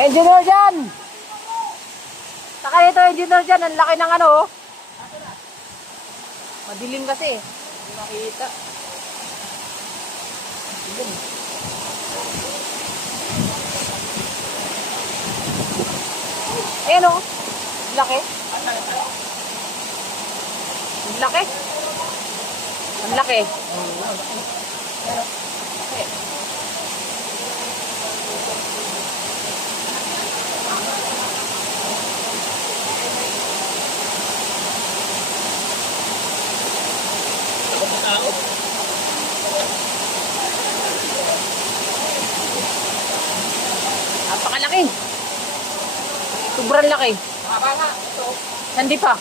Engineer dyan! Saka ito, engineer dyan. Ang laki ng ano, oh. Madilim kasi. Hindi makita. Ayan, oh. Ang laki. Ang laki. Ang laki. Napakalaki. Sobrang laki. Hindi pa.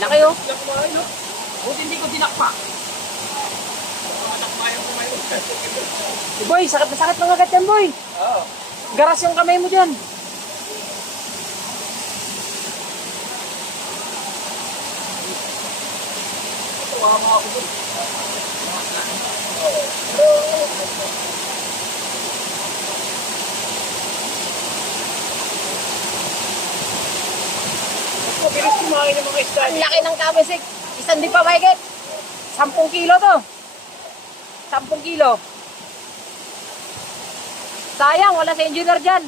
Laki, oh. Buti hindi ko dinakpa. Boy, sakit na sakit ng agad yan, boy. Oo. Garas yung kamay mo dyan. Tuwama ako dun. Mabilis kumain yung mga isda. Ang laki ng kabisik. Isang di pa mahigit. 10 kilo to. 10 kilo. Sayang, wala sa engineer dyan.